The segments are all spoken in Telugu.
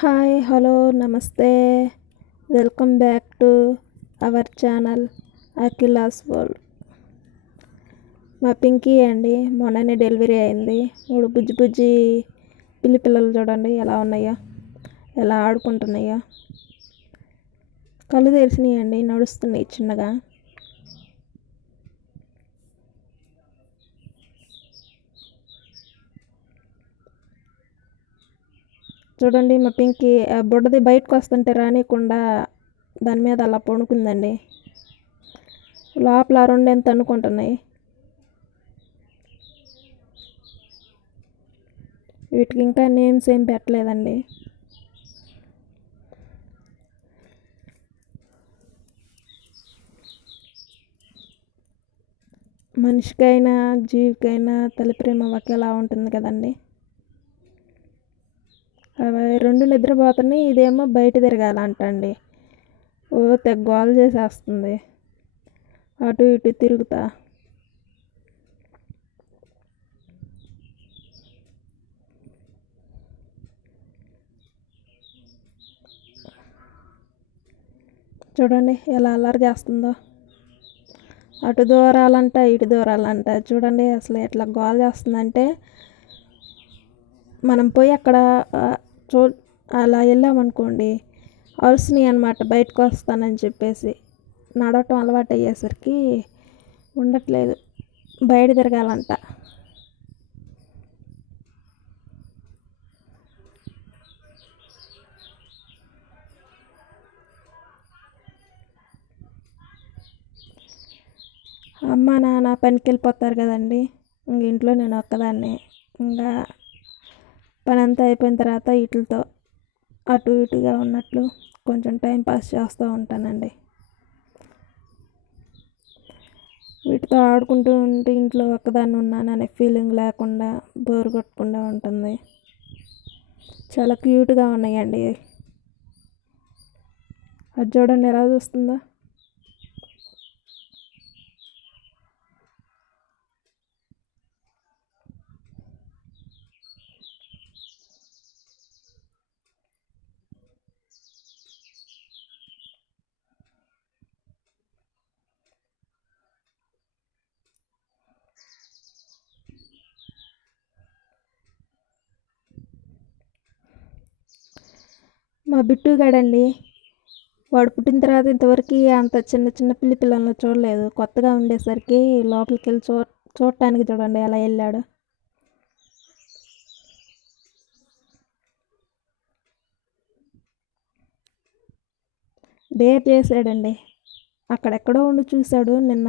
హాయ్ హలో నమస్తే welcome back to our channel Akhila's world. మా పింకీ అండి మొన్ననే డెలివరీ అయింది. 3 బుజ్జి బుజ్జి పిల్లలు చూడండి ఎలా ఉన్నాయో, ఎలా ఆడుకుంటున్నాయో. కళ్ళు తెరిచినాయండి, నడుస్తున్నాయి చిన్నగా. చూడండి మా పింకీ బుడ్డది బయటకు వస్తుంటే రానియకుండా దాని మీద అలా పడుకుందండి. లోపల 2 ఎంత అనుకుంటున్నాయి. వీటికి ఇంకా నేమ్స్ ఏం పెట్టలేదండి. మనిషికైనా జీవికైనా తల్లి ప్రేమ ఒకేలా ఉంటుంది కదండి. అవి 2 నిద్రపోతున్నాయి, ఇదేమో బయట తిరగాలంటండి. తెగ గోల చేసేస్తుంది అటు ఇటు తిరుగుతా. చూడండి ఎలా అల్లరి చేస్తుందో, అటు దూరాలంట ఇటు దూరాలంట. చూడండి అసలు ఎట్లా గోల చేస్తుందంటే, మనం పోయి అక్కడ అలా వెళ్ళామనుకోండి అరుస్తున్నాయి అన్నమాట, బయటకు వస్తానని చెప్పేసి. నడవటం అలవాటు అయ్యేసరికి ఉండట్లేదు, బయట తిరగాలంట. అమ్మ నాన్న పనికి వెళ్ళిపోతారు కదండి, ఇంక ఇంట్లో నేను ఒక్కదాన్నే. ఇంకా పని అంతా అయిపోయిన తర్వాత వీటితో అటు ఇటుగా ఉన్నట్లు కొంచెం టైం పాస్ చేస్తూ ఉంటానండి. వీటితో ఆడుకుంటూ ఉంటే ఇంట్లో ఒక్కదాన్ని ఉన్నాననే ఫీలింగ్ లేకుండా బోర్ కొట్టకుండా ఉంటుంది. చాలా క్యూట్గా ఉన్నాయండి. అది చూడండి ఎలా చూస్తుందో. మా బిట్టుగాడండి, వాడు పుట్టిన తర్వాత ఇంతవరకు అంత చిన్న చిన్న పిల్లలను చూడలేదు. కొత్తగా ఉండేసరికి లోపలికి వెళ్ళి చూడటానికి చూడండి ఎలా వెళ్ళాడు. డేర్ చేసాడండి, అక్కడెక్కడో ఉండి చూశాడు నిన్న.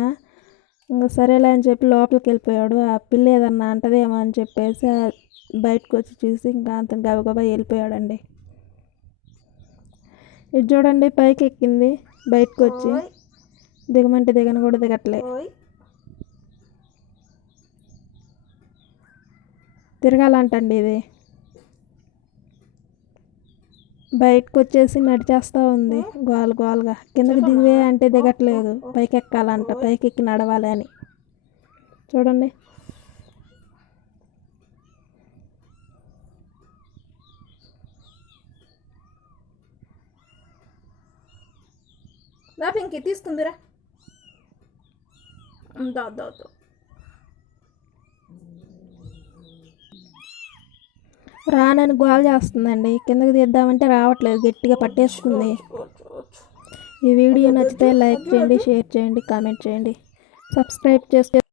ఇంకా సరేలే అని చెప్పి లోపలికి వెళ్ళిపోయాడు. ఆ పిల్ల ఏదన్నా అంటదేమో అని చెప్పేసి బయటకు వచ్చి చూసి ఇంకా అంత గబగబా వెళ్ళిపోయాడండి. ఇది చూడండి పైకి ఎక్కింది, బయటకు వచ్చి దిగమంటే దిగను కూడా దిగట్లే. తిరగాలంటండి ఇది. బయటకు వచ్చేసి నడిచేస్తూ ఉంది గోల గోలగా. కిందకి దిగివే అంటే దిగట్లేదు, పైకి ఎక్కాలంట, పైకి ఎక్కి నడవాలి అని. చూడండి ఇంకే తీసుకుందిరా. రానని గోల చేస్తుందండి, కిందకి తీద్దామంటే రావట్లేదు, గట్టిగా పట్టేసుకుంది. ఈ వీడియో నచ్చితే లైక్ చేయండి, షేర్ చేయండి, కామెంట్ చేయండి, సబ్స్క్రైబ్ చేస్తే